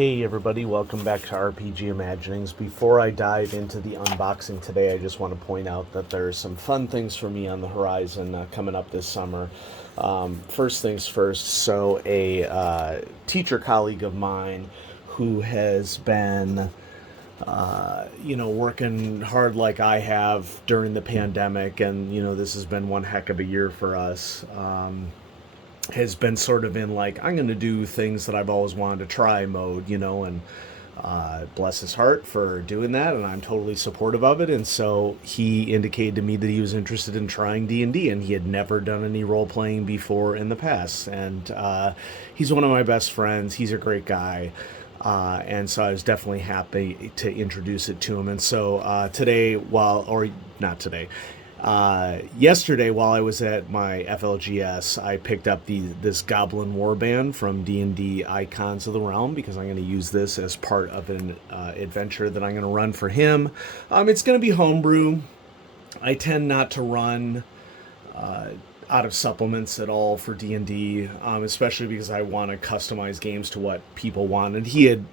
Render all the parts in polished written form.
Hey everybody, welcome back to RPG Imaginings. Before I dive into the unboxing today, I just want to point out that there are some fun things for me on the horizon coming up this summer. First things first, so a teacher colleague of mine who has been working hard like I have during the pandemic, and, this has been one heck of a year for us. Has been sort of in like, I'm going to do things that I've always wanted to try mode, and bless his heart for doing that, and I'm totally supportive of it. And so he indicated to me that he was interested in trying D&D, and he had never done any role-playing before in the past. And he's one of my best friends. He's a great guy. And so I was definitely happy to introduce it to him. And so yesterday, while I was at my FLGS, I picked up this Goblin Warband from D&D Icons of the Realm, because I'm going to use this as part of an adventure that I'm going to run for him. It's going to be homebrew. I tend not to run out of supplements at all for D&D, especially because I want to customize games to what people want. And he had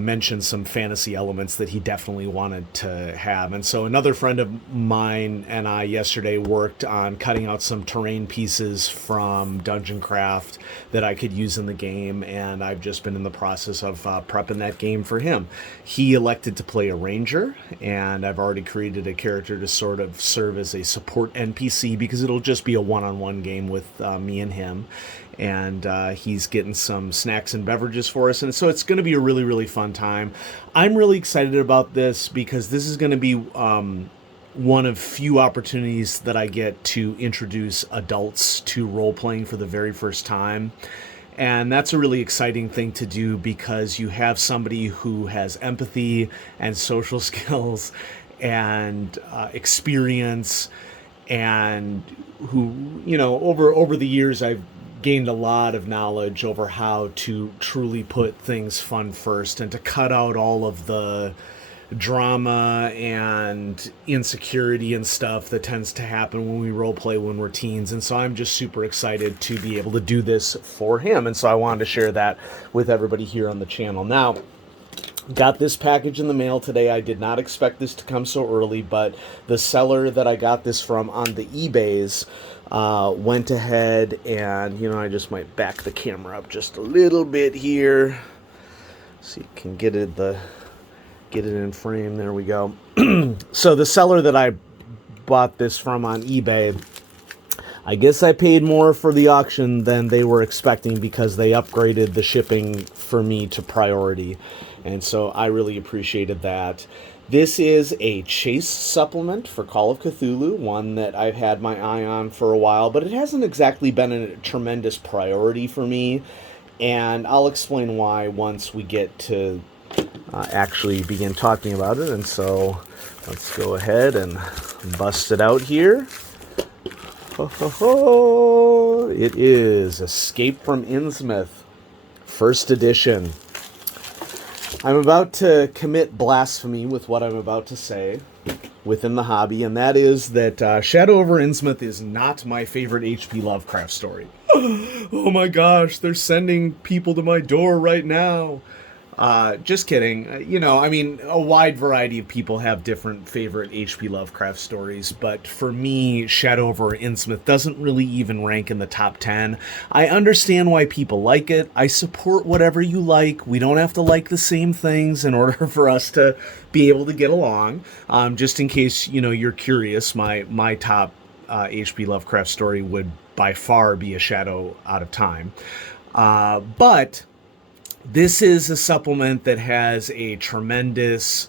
mentioned some fantasy elements that he definitely wanted to have. And so another friend of mine and I yesterday worked on cutting out some terrain pieces from Dungeon Craft that I could use in the game, and I've just been in the process of prepping that game for him. He elected to play a ranger, and I've already created a character to sort of serve as a support NPC, because it'll just be a one-on-one game with me and him. And he's getting some snacks and beverages for us, and so it's going to be a really, really fun time. I'm really excited about this because this is going to be one of few opportunities that I get to introduce adults to role-playing for the very first time. And that's a really exciting thing to do, because you have somebody who has empathy and social skills and experience, and who, over the years I've gained a lot of knowledge over how to truly put things fun first, and to cut out all of the drama and insecurity and stuff that tends to happen when we role play when we're teens. And so I'm just super excited to be able to do this for him, and so I wanted to share that with everybody here on the channel. Now, got this package in the mail today. I did not expect this to come so early, but the seller that I got this from on the eBays went ahead and, I just might back the camera up just a little bit here so you can get it in frame. There we go. So the seller that I bought this from on eBay, I guess I paid more for the auction than they were expecting, because they upgraded the shipping for me to priority. And so I really appreciated that. This is a chase supplement for Call of Cthulhu, one that I've had my eye on for a while, but it hasn't exactly been a tremendous priority for me. And I'll explain why once we get to actually begin talking about it. And so let's go ahead and bust it out here. Ho, ho, ho. It is Escape from Innsmouth, first edition. I'm about to commit blasphemy with what I'm about to say within the hobby, and that is that Shadow over Innsmouth is not my favorite H.P. Lovecraft story. Oh my gosh, they're sending people to my door right now. Just kidding. A wide variety of people have different favorite H.P. Lovecraft stories, but for me, Shadow over Innsmouth doesn't really even rank in the top 10. I understand why people like it. I support whatever you like. We don't have to like the same things in order for us to be able to get along. Just in case, you're curious, my top H.P. Lovecraft story would by far be A Shadow Out of Time. But this is a supplement that has a tremendous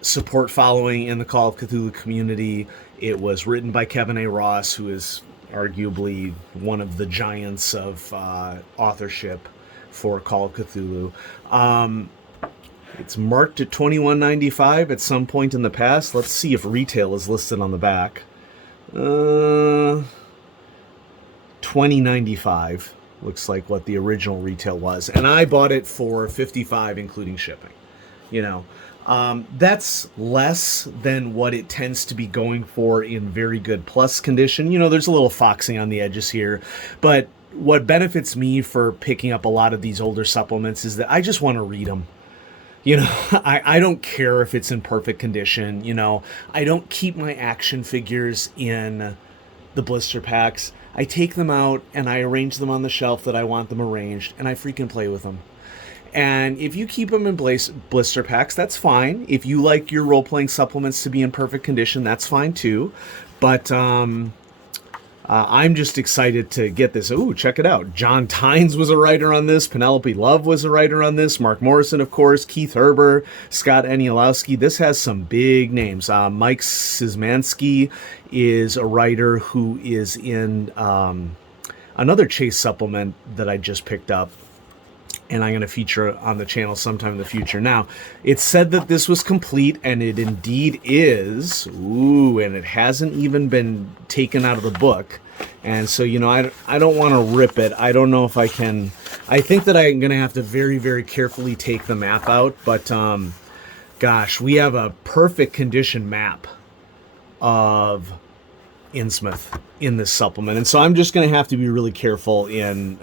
support following in the Call of Cthulhu community. It was written by Kevin A. Ross, who is arguably one of the giants of authorship for Call of Cthulhu. It's marked at $21.95 at some point in the past. Let's see if retail is listed on the back. $20.95. Looks like what the original retail was. And I bought it for $55, including shipping. That's less than what it tends to be going for in very good plus condition. There's a little foxing on the edges here, but what benefits me for picking up a lot of these older supplements is that I just want to read them. You know, I don't care if it's in perfect condition. You know, I don't keep my action figures in the blister packs. I take them out and I arrange them on the shelf that I want them arranged, and I freaking play with them. And if you keep them in blister packs, that's fine. If you like your role-playing supplements to be in perfect condition, that's fine too. But I'm just excited to get this. Ooh, check it out. John Tynes was a writer on this. Penelope Love was a writer on this. Mark Morrison, of course. Keith Herber. Scott Anielowski. This has some big names. Mike Szymanski is a writer who is in another Chase supplement that I just picked up, and I'm going to feature on the channel sometime in the future. Now, it said that this was complete, and it indeed is. Ooh, and it hasn't even been taken out of the book. And so, you know, I don't want to rip it. I don't know if I can. I think that I'm going to have to very, very carefully take the map out. But, gosh, we have a perfect condition map of Innsmouth in this supplement. And so I'm just going to have to be really careful in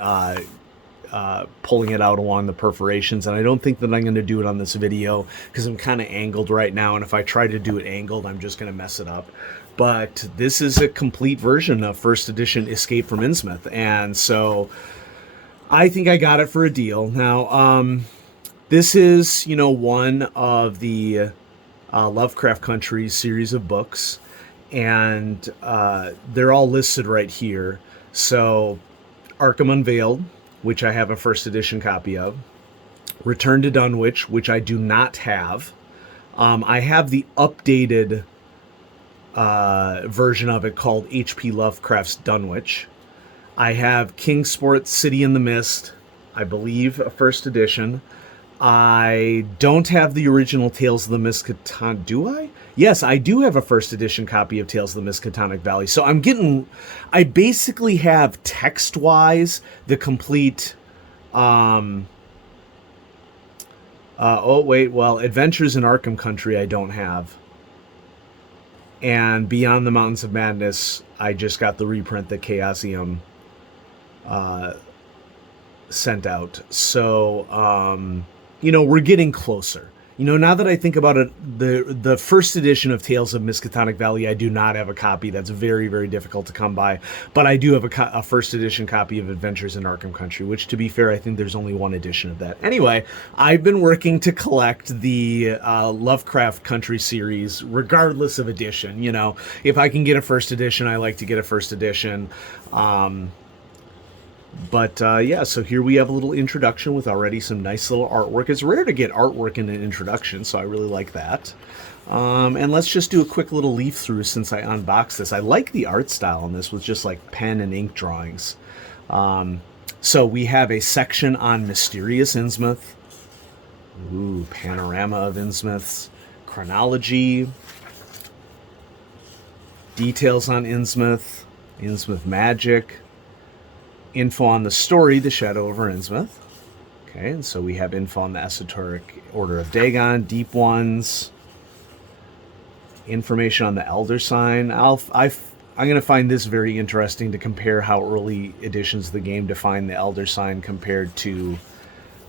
pulling it out along the perforations, and I don't think that I'm going to do it on this video because I'm kind of angled right now, and if I try to do it angled, I'm just going to mess it up. But this is a complete version of first edition Escape from Innsmouth, and so I think I got it for a deal. Now, this is, you know, one of the Lovecraft Country series of books, and they're all listed right here. So, Arkham Unveiled, which I have a first edition copy of. Return to Dunwich, which I do not have. I have the updated version of it called H.P. Lovecraft's Dunwich. I have Kingsport City in the Mist, I believe, a first edition. I don't have the original Tales of the Miskatonic. Do I? Yes, I do have a first edition copy of Tales of the Miskatonic Valley. So I basically have text-wise the complete, Adventures in Arkham Country I don't have. And Beyond the Mountains of Madness, I just got the reprint that Chaosium sent out. So, you know, we're getting closer. You know, now that I think about it, the first edition of Tales of Miskatonic Valley, I do not have a copy. That's very, very difficult to come by. But I do have a first edition copy of Adventures in Arkham Country, which, to be fair, I think there's only one edition of that. Anyway, I've been working to collect the Lovecraft Country series, regardless of edition. You know, if I can get a first edition, I like to get a first edition. But yeah, so here we have a little introduction with already some nice little artwork. It's rare to get artwork in an introduction, so I really like that. And let's just do a quick little leaf through since I unboxed this. I like the art style on this with just like pen and ink drawings. So we have a section on Mysterious Innsmouth. Ooh, panorama of Innsmouth's chronology. Details on Innsmouth. Innsmouth magic. Info on the story, The Shadow over Innsmouth. Okay, and so we have info on the Esoteric Order of Dagon, Deep Ones. Information on the Elder Sign. I'm going to find this very interesting to compare how early editions of the game define the Elder Sign compared to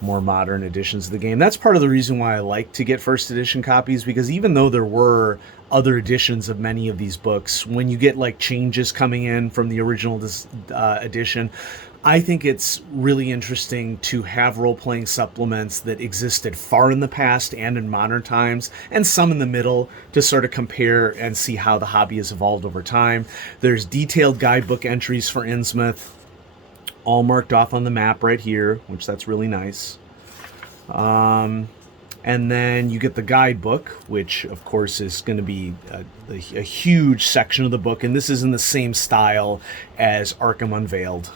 more modern editions of the game. That's part of the reason why I like to get first edition copies, because even though there were other editions of many of these books, when you get like changes coming in from the original edition, I think it's really interesting to have role-playing supplements that existed far in the past and in modern times, and some in the middle, to sort of compare and see how the hobby has evolved over time. There's detailed guidebook entries for Innsmouth, all marked off on the map right here, which that's really nice. And then you get the guidebook, which of course is going to be a huge section of the book, and this is in the same style as Arkham Unveiled.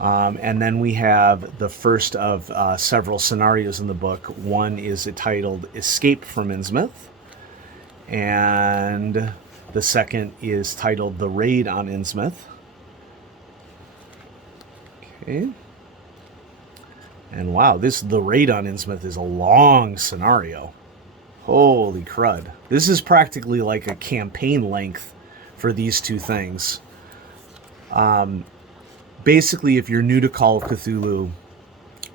And then we have the first of several scenarios in the book. One is titled Escape from Innsmouth, and the second is titled The Raid on Innsmouth. Okay. And wow, The Raid on Innsmouth is a long scenario. Holy crud. This is practically like a campaign length for these two things. basically, if you're new to Call of Cthulhu,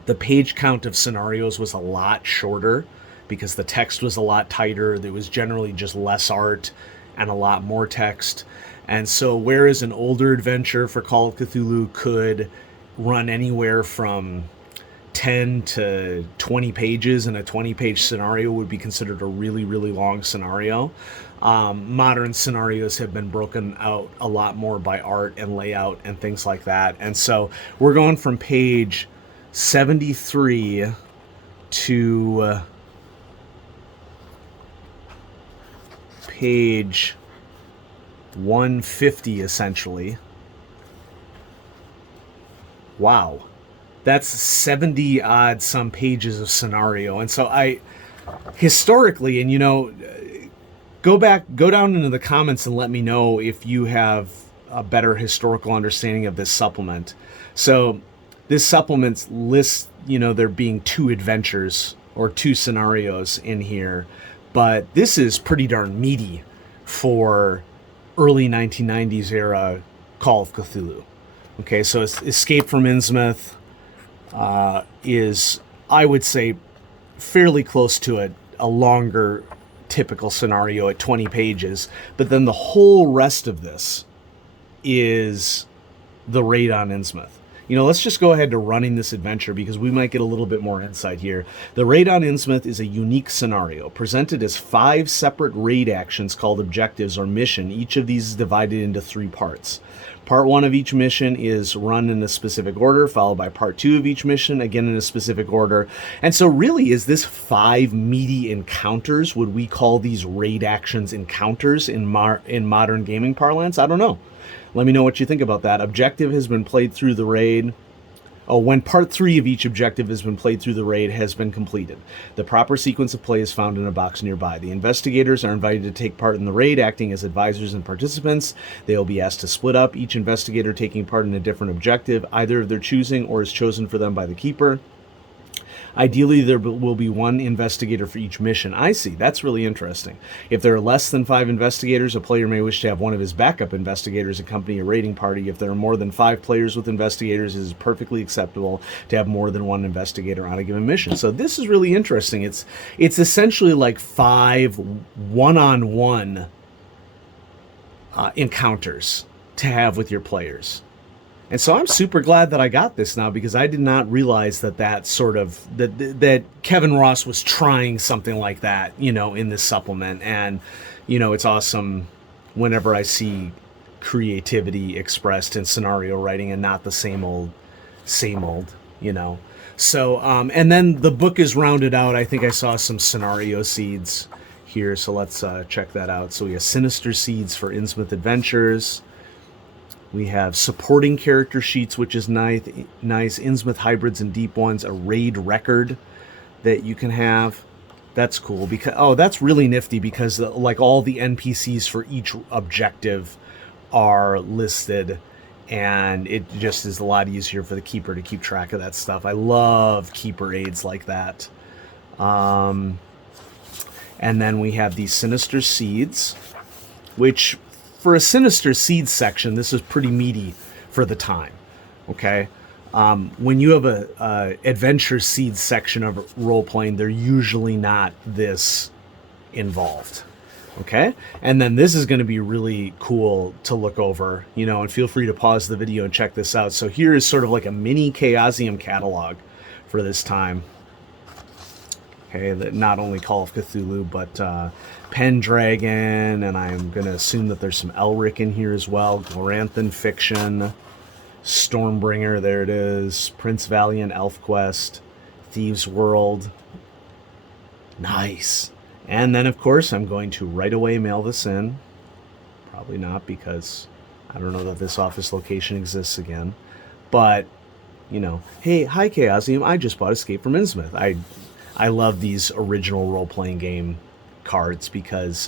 the page count of scenarios was a lot shorter because the text was a lot tighter. There was generally just less art and a lot more text. And so whereas an older adventure for Call of Cthulhu could run anywhere from 10 to 20 pages, and a 20-page scenario would be considered a really, really long scenario, modern scenarios have been broken out a lot more by art and layout and things like that. And so we're going from page 73 to page 150, essentially. Wow. That's 70 odd some pages of scenario. And so I, historically, and go down into the comments and let me know if you have a better historical understanding of this supplement. So this supplement lists, there being 2 adventures or 2 scenarios in here, but this is pretty darn meaty for early 1990s era Call of Cthulhu. Okay, so Escape from Innsmouth is, I would say, fairly close to a longer typical scenario at 20 pages, but then the whole rest of this is the raid on Innsmouth. Let's just go ahead to running this adventure because we might get a little bit more insight here. The raid on Innsmouth is a unique scenario presented as 5 separate raid actions called objectives or mission. Each of these is divided into 3 parts. Part 1 of each mission is run in a specific order, followed by part 2 of each mission, again in a specific order. And so really, is this 5 meaty encounters? Would we call these raid actions encounters in modern gaming parlance? I don't know. Let me know what you think about that. Objective has been played through the raid. When part 3 of each objective has been played through the raid has been completed. The proper sequence of play is found in a box nearby. The investigators are invited to take part in the raid, acting as advisors and participants. They will be asked to split up, each investigator taking part in a different objective, either of their choosing or is chosen for them by the keeper. Ideally, there will be 1 investigator for each mission. I see. That's really interesting. If there are less than 5 investigators, a player may wish to have one of his backup investigators accompany a raiding party. If there are more than 5 players with investigators, it is perfectly acceptable to have more than 1 investigator on a given mission. So this is really interesting. It's essentially like 5 one-on-one encounters to have with your players. And so I'm super glad that I got this now, because I did not realize that that Kevin Ross was trying something like that, in this supplement. And, it's awesome whenever I see creativity expressed in scenario writing and not the same old, So, and then the book is rounded out. I think I saw some scenario seeds here, so let's check that out. So we have Sinister Seeds for Innsmouth Adventures. We have supporting character sheets, which is nice. Innsmouth Hybrids and Deep Ones, a raid record that you can have. That's cool, because that's really nifty, because like all the NPCs for each objective are listed, and it just is a lot easier for the keeper to keep track of that stuff. I love keeper aids like that. And then we have these Sinister Seeds, which, for a Sinister Seeds section, this is pretty meaty for the time, okay? When you have a Adventure Seeds section of role-playing, they're usually not this involved, okay? And then this is going to be really cool to look over, and feel free to pause the video and check this out. So here is sort of like a mini Chaosium catalog for this time. Okay, that not only Call of Cthulhu, but Pendragon, and I'm going to assume that there's some Elric in here as well. Gloranthan Fiction, Stormbringer, there it is. Prince Valiant, ElfQuest, Thieves World. Nice. And then, of course, I'm going to right away mail this in. Probably not, because I don't know that this office location exists again. But, hey, hi Chaosium, I just bought Escape from Innsmouth. I love these original role-playing game cards because,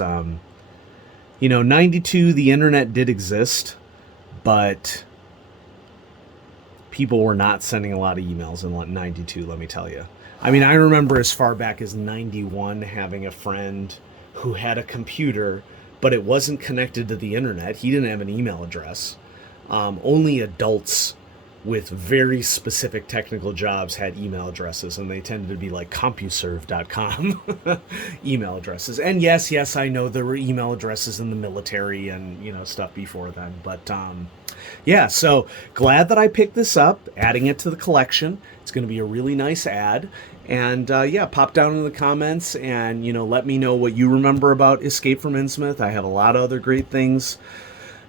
92, the internet did exist, but people were not sending a lot of emails in 92, let me tell you. I mean, I remember as far back as 91 having a friend who had a computer, but it wasn't connected to the internet. He didn't have an email address. Only adults with very specific technical jobs had email addresses, and they tended to be like CompuServe.com email addresses. And yes, I know there were email addresses in the military and stuff before then, but yeah. So glad that I picked this up, adding it to the collection. It's going to be a really nice ad. And yeah, pop down in the comments and let me know what you remember about Escape from Innsmouth. I have a lot of other great things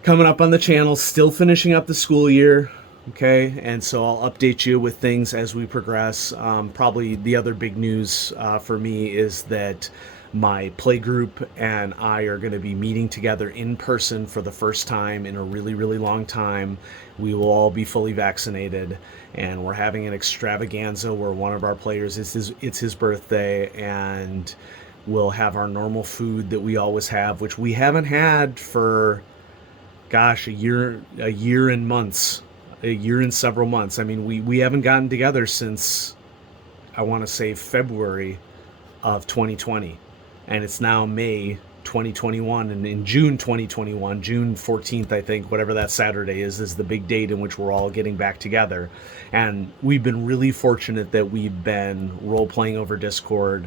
coming up on the channel. Still finishing up the school year. Okay, and so I'll update you with things as we progress. Probably the other big news for me is that my playgroup and I are going to be meeting together in person for the first time in a really, really long time. We will all be fully vaccinated, and we're having an extravaganza where one of our players it's his birthday, and we'll have our normal food that we always have, which we haven't had for, gosh, a year and months. A year and several months. I mean, we haven't gotten together since, I want to say, February of 2020. And it's now May 2021. And in June 2021, June 14th, I think, whatever that Saturday is the big date in which we're all getting back together. And we've been really fortunate that we've been role-playing over Discord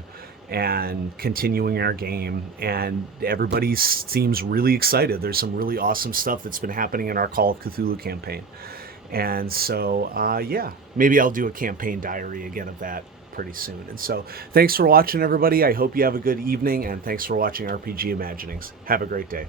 and continuing our game, and everybody seems really excited. There's some really awesome stuff that's been happening in our Call of Cthulhu campaign. And so, yeah, maybe I'll do a campaign diary again of that pretty soon. And so, thanks for watching, everybody. I hope you have a good evening, and thanks for watching RPG Imaginings. Have a great day.